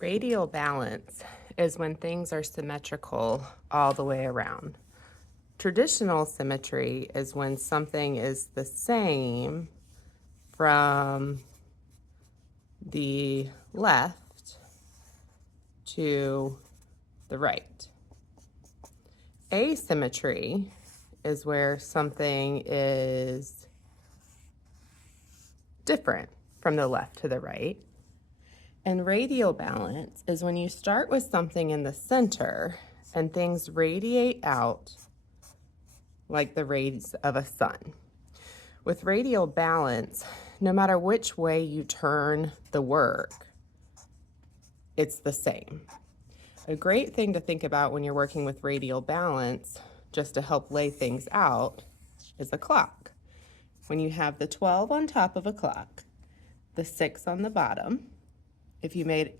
Radial balance is when things are symmetrical all the way around. Traditional symmetry is when something is the same from the left to the right. Asymmetry is where something is different from the left to the right. And radial balance is when you start with something in the center and things radiate out like the rays of a sun. With radial balance, no matter which way you turn the work, it's the same. A great thing to think about when you're working with radial balance, just to help lay things out, is a clock. When you have the 12 on top of a clock, the 6 on the bottom, if you made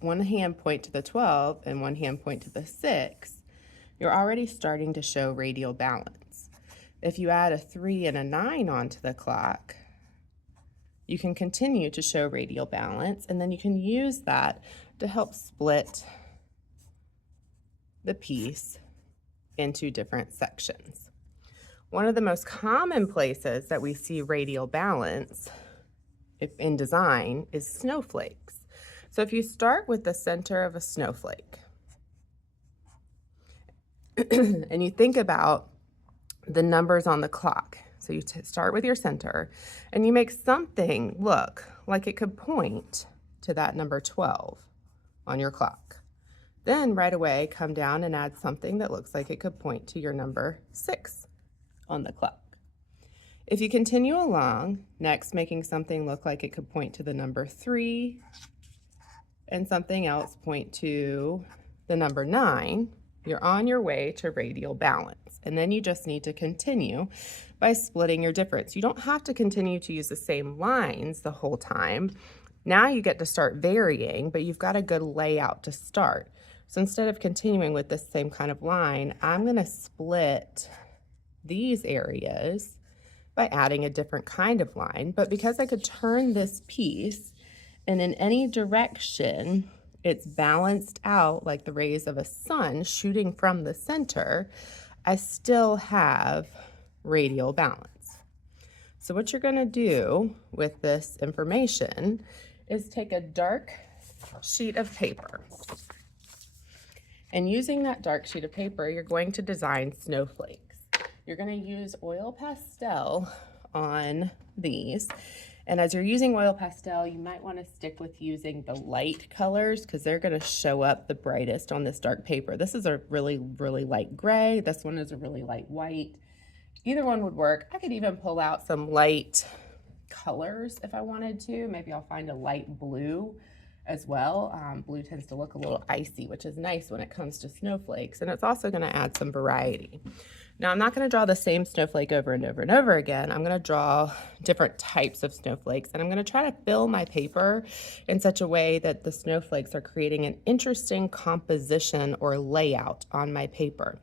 one hand point to the 12 and one hand point to the 6, you're already starting to show radial balance. If you add a 3 and a 9 onto the clock, you can continue to show radial balance, and then you can use that to help split the piece into different sections. One of the most common places that we see radial balance in design is snowflakes. So if you start with the center of a snowflake and you think about the numbers on the clock, so you start with your center and you make something look like it could point to that number 12 on your clock. Then right away come down and add something that looks like it could point to your number 6 on the clock. If you continue along, next making something look like it could point to the number 3 and something else point to the number 9, you're on your way to radial balance. And then you just need to continue by splitting your difference. You don't have to continue to use the same lines the whole time. Now you get to start varying, but you've got a good layout to start. So instead of continuing with the same kind of line, I'm going to split these areas by adding a different kind of line. But because I could turn this piece and in any direction, it's balanced out like the rays of a sun shooting from the center, I still have radial balance. So what you're going to do with this information is take a dark sheet of paper. And using that dark sheet of paper, you're going to design snowflakes. You're going to use oil pastel on these. And as you're using oil pastel, you might want to stick with using the light colors because they're going to show up the brightest on this dark paper. This is a really, really light gray. This one is a really light white. Either one would work. I could even pull out some light colors if I wanted to. Maybe I'll find a light blue as well. Blue tends to look a little icy, which is nice when it comes to snowflakes. And it's also going to add some variety. Now, I'm not going to draw the same snowflake over and over and over again. I'm going to draw different types of snowflakes, and I'm going to try to fill my paper in such a way that the snowflakes are creating an interesting composition or layout on my paper.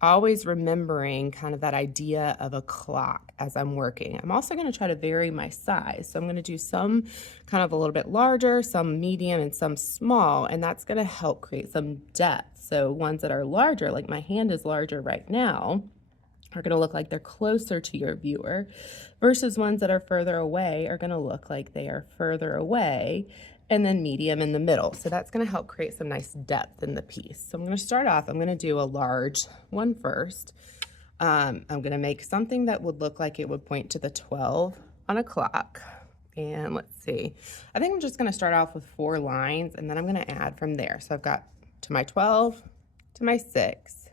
Always remembering kind of that idea of a clock as I'm working. I'm also going to try to vary my size. So I'm going to do some kind of a little bit larger, some medium, and some small, and that's going to help create some depth. So ones that are larger, like my hand is larger right now, are going to look like they're closer to your viewer, versus ones that are further away are going to look like they are further away, and then medium in the middle. So that's going to help create some nice depth in the piece. So I'm going to start off, I'm going to do a large one first. I'm going to make something that would look like it would point to the 12 on a clock. And let's see, I think I'm just going to start off with 4 lines, and then I'm going to add from there. So I've got to my 12, to my 6,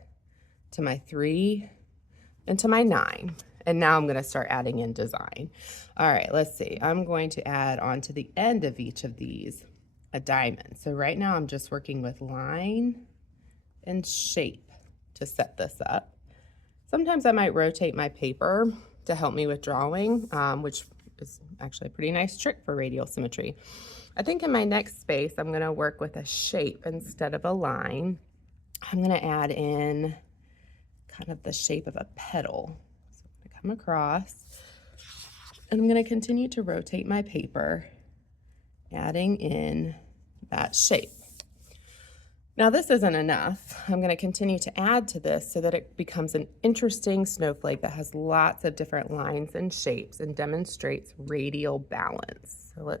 to my 3, and to my 9. And now I'm going to start adding in design. All right, let's see. I'm going to add on to the end of each of these a diamond. So right now I'm just working with line and shape to set this up. Sometimes I might rotate my paper to help me with drawing, which is actually a pretty nice trick for radial symmetry. I think in my next space, I'm going to work with a shape instead of a line. I'm going to add in kind of the shape of a petal. So I'm going to come across, and I'm going to continue to rotate my paper, adding in that shape. Now this isn't enough. I'm going to continue to add to this so that it becomes an interesting snowflake that has lots of different lines and shapes and demonstrates radial balance. So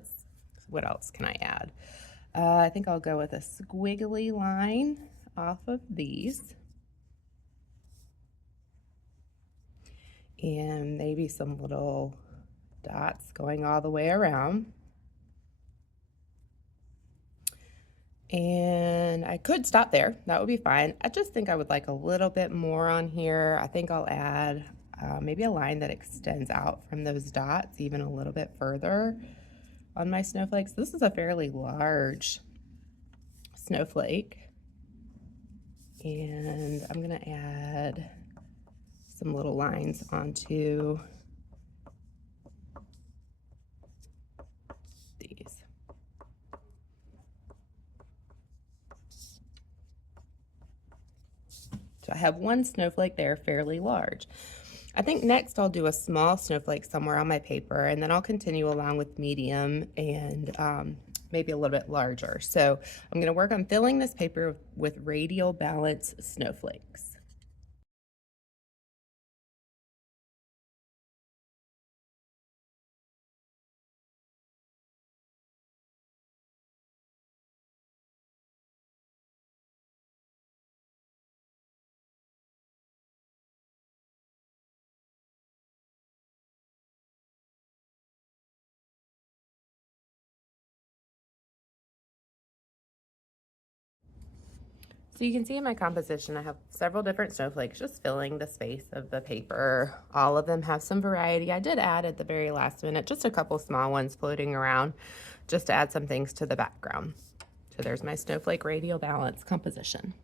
what else can I add? I think I'll go with a squiggly line off of these. And maybe some little dots going all the way around. And I could stop there, that would be fine. I just think I would like a little bit more on here. I think I'll add maybe a line that extends out from those dots even a little bit further on my snowflakes. This is a fairly large snowflake. And I'm gonna add some little lines onto these. So I have one snowflake there, fairly large. I think next I'll do a small snowflake somewhere on my paper, and then I'll continue along with medium and maybe a little bit larger. So I'm going to work on filling this paper with radial balance snowflakes. So you can see in my composition, I have several different snowflakes just filling the space of the paper. All of them have some variety. I did add at the very last minute just a couple small ones floating around just to add some things to the background. So there's my snowflake radial balance composition.